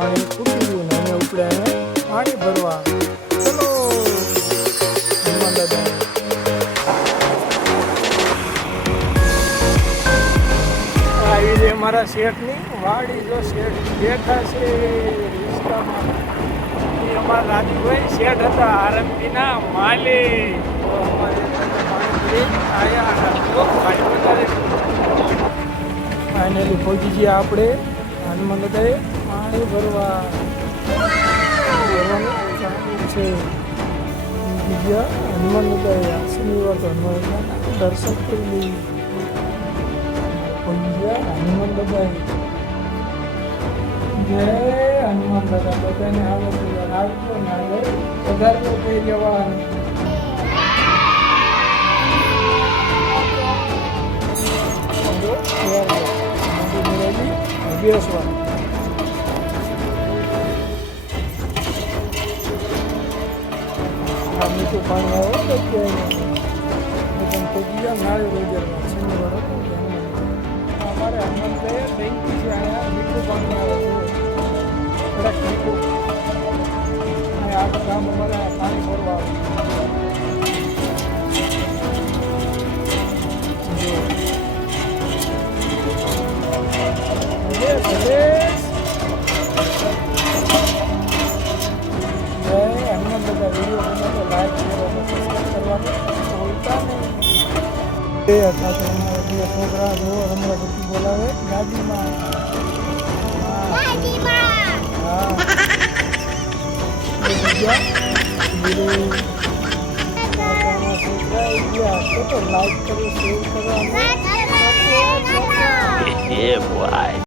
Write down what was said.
પાણી ફૂટી ગયું ને અમે ઉપડે એને પાણી ભરવા. ચલો હનુમાન દાદા. આવી છે અમારા શેઠની વાડી. જો શેઠ બેઠા છે રિક્ષામાં. એ અમારા રાજુભાઈ શેઠ હતા આરંભીના માલી. તો અમારે પાણી આયા તો પાણી વધારે ફાઇનલી પહોંચી ગયા આપણે હનુમાન દાદાએ પાણી ભરવા ભરવાનું ચાલુ છે. બીજા હનુમાન દાદાએ શનિવાર તો હનુમાન દાદાના દર્શન કરી લઈ પહોંચી ગયા હનુમાન દાદાએ. જય હનુમાન દાદા. બધાને આવતો ને હવે વધારે કહી જવાનું. બેસવા આ મીઠું પાણી આવે તો ગયા નાળી રોજરમાં શનિવાર હતો. અમારે હનુમાન ગયા બેંકી છે અહીંયા મીઠું પાણી આવે છે કડક મીઠું. અને આ ગામ અમારે પાણી ભરવા આવે. હનુમાન દાદા વિડીયો બનાવો લાઈક કરો સબસ્ક્રાઈબ કરવાનું ભૂલતા નહીં. એ હતા તો અમારા બે છોકરા જેવો રમવા બધું બોલાવે ગાડીમાં. હા છોકરા તો લાઈક કરો શેર કરો.